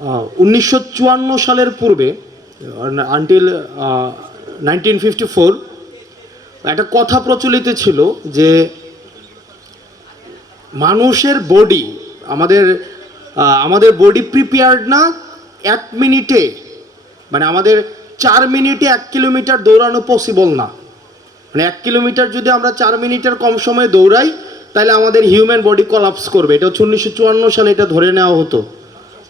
1954 সালের পূর্বে আনটিল 1954 একটা কথা প্রচলিত ছিল যে মানুষের বডি আমাদের বডি প্রিপেয়ার্ড না 1 মিনিটে, মানে আমাদের 4 মিনিটে 1 কিলোমিটার দৌড়ানো পসিবল না। মানে 1 কিলোমিটার যদি আমরা 4 মিনিটের কম সময়ে দৌড়াই তাহলে আমাদের হিউম্যান বডি কোলাপস করবে। এটা হচ্ছে 1954 সালে এটা ধরে নেওয়া হতো,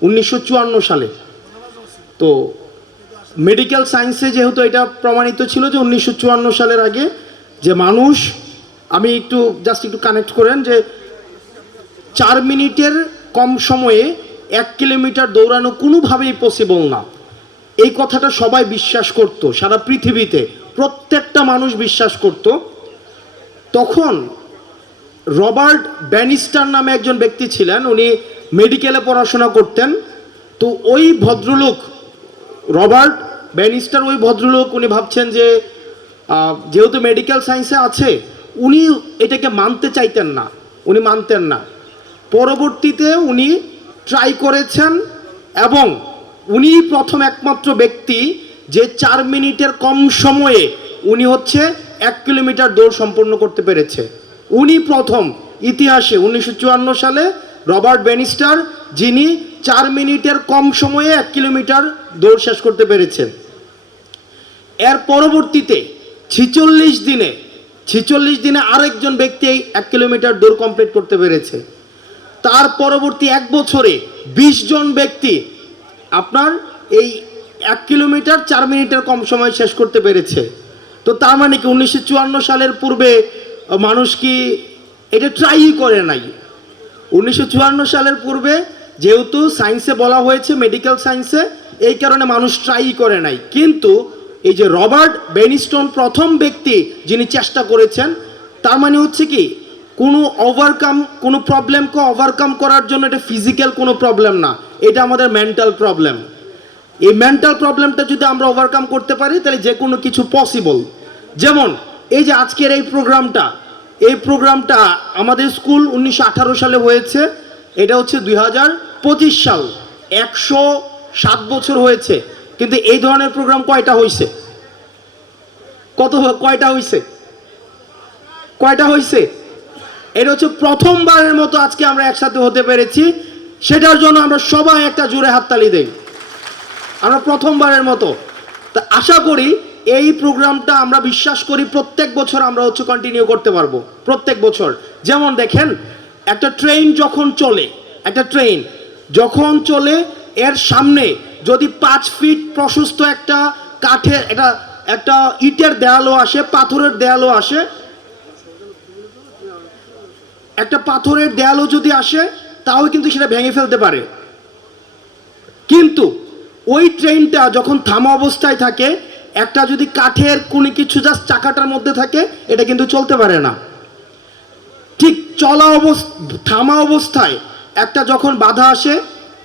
1954 সালে। তো মেডিকেল সায়েন্সে যেহেতু এটা প্রমাণিত ছিল যে 1954 সালের আগে যে মানুষ, আমি একটু কানেক্ট করেন যে 4 মিনিটের কম সময়ে 1 কিলোমিটার দৌড়ানো কোনোভাবেই পসিবল না। এই কথাটা সবাই বিশ্বাস করত, সারা পৃথিবীতে প্রত্যেকটা মানুষ বিশ্বাস করত। তখন রবার্ট ব্যানিস্টার নামে একজন ব্যক্তি ছিলেন, উনি মেডিকেলে পড়াশোনা করতেন। তো ওই ভদ্রলোক রবার্ট ব্যানিস্টার, ওই ভদ্রলোক উনি ভাবছেন যে যেহেতু মেডিকেল সায়েন্সে আছে, উনি এটাকে মানতে চাইতেন না, উনি মানতেন না। পরবর্তীতে উনি ট্রাই করেছেন এবং উনি প্রথম একমাত্র ব্যক্তি যে 4 মিনিটের কম সময়ে উনি হচ্ছে 1 কিলোমিটার দৌড় সম্পন্ন করতে পেরেছে। উনি প্রথম ইতিহাসে 1954 সালে রবার্ট ব্যানিস্টার, যিনি 4 মিনিটের কম সময়ে 1 কিলোমিটার দৌড় শেষ করতে পেরেছেন। এর পরবর্তীতে 46 দিনে আরেকজন ব্যক্তি 1 কিলোমিটার দৌড় কমপ্লিট করতে পেরেছে। তার পরবর্তী 1 বছরে 20 জন ব্যক্তি আপনার এই 1 কিলোমিটার 4 মিনিটের কম সময় শেষ করতে পেরেছে। তো তার মানে কি 1954 সালের পূর্বে মানুষ কি এটা ট্রাই করে নাই? 1954 সালের পূর্বে যেহেতু সায়েন্সে বলা হয়েছে, মেডিকেল সায়েন্সে, এই কারণে মানুষ ট্রাই করে নাই। কিন্তু এই যে রবার্ট ব্যানিস্টন প্রথম ব্যক্তি যিনি চেষ্টা করেছেন, তার মানে হচ্ছে কি কোনো প্রবলেমকে ওভারকাম করার জন্য এটা ফিজিক্যাল কোনো প্রবলেম না, এটা আমাদের মেন্টাল প্রবলেম। এই মেন্টাল প্রবলেমটা যদি আমরা ওভারকাম করতে পারি তাহলে যে কোনো কিছু পসিবল। যেমন এই যে আজকের এই প্রোগ্রামটা আমাদের স্কুল 1918 সালে হয়েছে, এটা হচ্ছে 2025 সাল, 107 বছর হয়েছে। কিন্তু এই ধরনের প্রোগ্রাম কয়টা হয়েছে? কয়টা হয়েছে? এটা হচ্ছে প্রথমবারের মতো আজকে আমরা একসাথে হতে পেরেছি। সেটার জন্য আমরা সবাই একটা জোরে হাততালি দেই। আমরা প্রথমবারের মতো। তা আশা করি এই প্রোগ্রামটা, আমরা বিশ্বাস করি প্রত্যেক বছর আমরা হচ্ছে কন্টিনিউ করতে পারবো, প্রত্যেক বছর। যেমন দেখেন, একটা ট্রেন যখন চলে এর সামনে যদি 5 ফিট প্রশস্ত একটা কাঠের একটা ইটের দেয়ালও আসে, পাথরের দেয়ালও আসে, একটা পাথরের দেয়ালও যদি আসে তাও কিন্তু সেটা ভেঙে ফেলতে পারে। কিন্তু ওই ট্রেনটা যখন থামা অবস্থায় থাকে, একটা যদি কাঠের কোনো কিছু জাস্ট চাকাটার মধ্যে থাকে, এটা কিন্তু চলতে পারে না। ঠিক থামা অবস্থায় একটা যখন বাধা আসে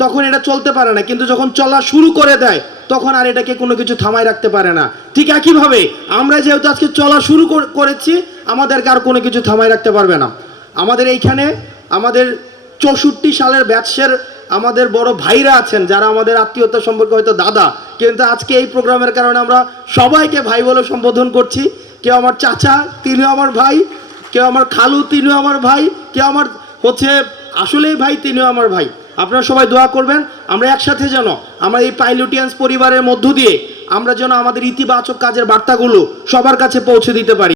তখন এটা চলতে পারে না, কিন্তু যখন চলা শুরু করে দেয় তখন আর এটাকে কোনো কিছু থামায় রাখতে পারে না। ঠিক একইভাবে আমরা যেহেতু আজকে চলা শুরু করেছি, আমাদেরকে আর কোনো কিছু থামায় রাখতে পারবে না। আমাদের এইখানে আমাদের 64 সালের ব্যাচের আমাদের বড় ভাইরা আছেন, যারা আমাদের আত্মীয়তা সম্পর্কে হয়তো দাদা, কিন্তু আজকে এই প্রোগ্রামের কারণে আমরা সবাইকে ভাই বলে সম্বোধন করছি। কেউ আমার চাচা, তিনিও আমার ভাই, কেউ আমার খালু, তিনিও আমার ভাই, কেউ আমার হচ্ছে আসলেই ভাই, তিনিও আমার ভাই। আপনারা সবাই দোয়া করবেন আমরা একসাথে যেন আমরা এই পাইলটিয়ান্স পরিবারের মধ্য দিয়ে আমরা যেন আমাদের ইতিবাচক কাজের বার্তাগুলো সবার কাছে পৌঁছে দিতে পারি।